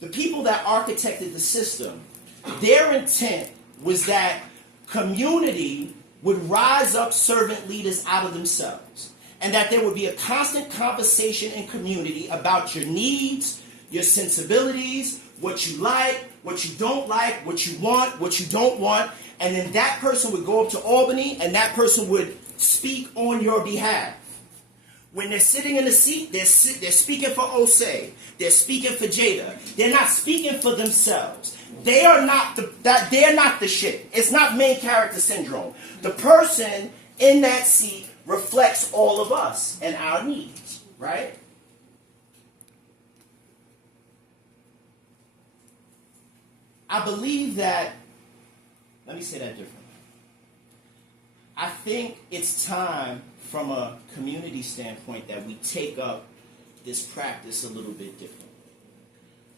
the people that architected the system, their intent was that community would rise up servant leaders out of themselves, and that there would be a constant conversation in community about your needs, your sensibilities, what you like, what you don't like, what you want, what you don't want, and then that person would go up to Albany and that person would speak on your behalf. When they're sitting in the seat, they're speaking for Osei, they're speaking for Jada, they're not speaking for themselves. They are not they're not the shit. It's not main character syndrome. The person in that seat reflects all of us and our needs, right? I believe that, let me say that differently. I think it's time from a community standpoint that we take up this practice a little bit differently.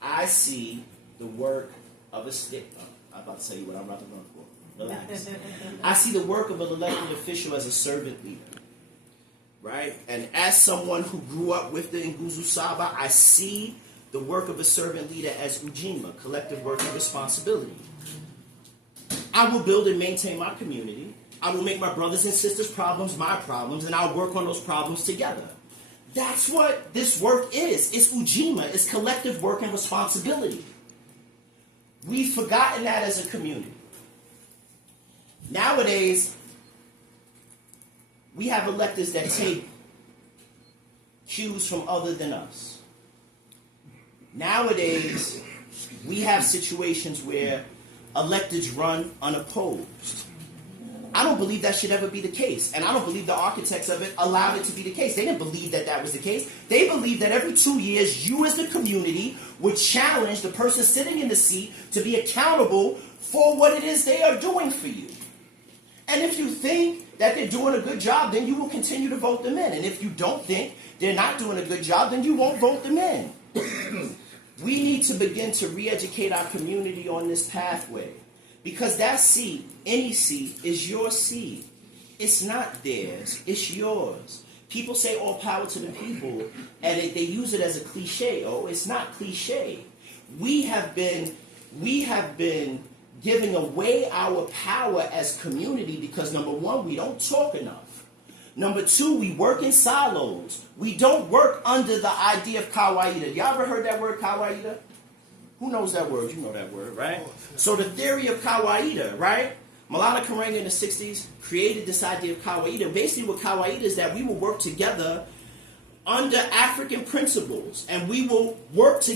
I see the work of a I'm about to tell you what I'm about to run for. Relax. I see the work of an elected official as a servant leader, right? And as someone who grew up with the Nguzu Saba, I see the work of a servant leader as Ujima, collective work and responsibility. I will build and maintain my community. I will make my brothers and sisters' problems my problems, and I'll work on those problems together. That's what this work is. It's Ujima. It's collective work and responsibility. We've forgotten that as a community. Nowadays, we have electeds that take cues from other than us. Nowadays, we have situations where electeds run unopposed. I don't believe that should ever be the case. And I don't believe the architects of it allowed it to be the case. They didn't believe that that was the case. They believed that every 2 years, you as the community would challenge the person sitting in the seat to be accountable for what it is they are doing for you. And if you think that they're doing a good job, then you will continue to vote them in. And if you don't think they're not doing a good job, then you won't vote them in. We need to begin to re-educate our community on this pathway. Because that seat, any seat, is your seat. It's not theirs. It's yours. People say all power to the people, and they use it as a cliche. Oh, it's not cliche. We have been giving away our power as community because, number one, we don't talk enough. Number two, we work in silos. We don't work under the idea of kawaida. Y'all ever heard that word kawaida? Who knows that word? You know that word, right? So the theory of kawaida, right? Malala Karenga in the 60s created this idea of kawaida. Basically what kawaida is that we will work together under African principles, and we will work together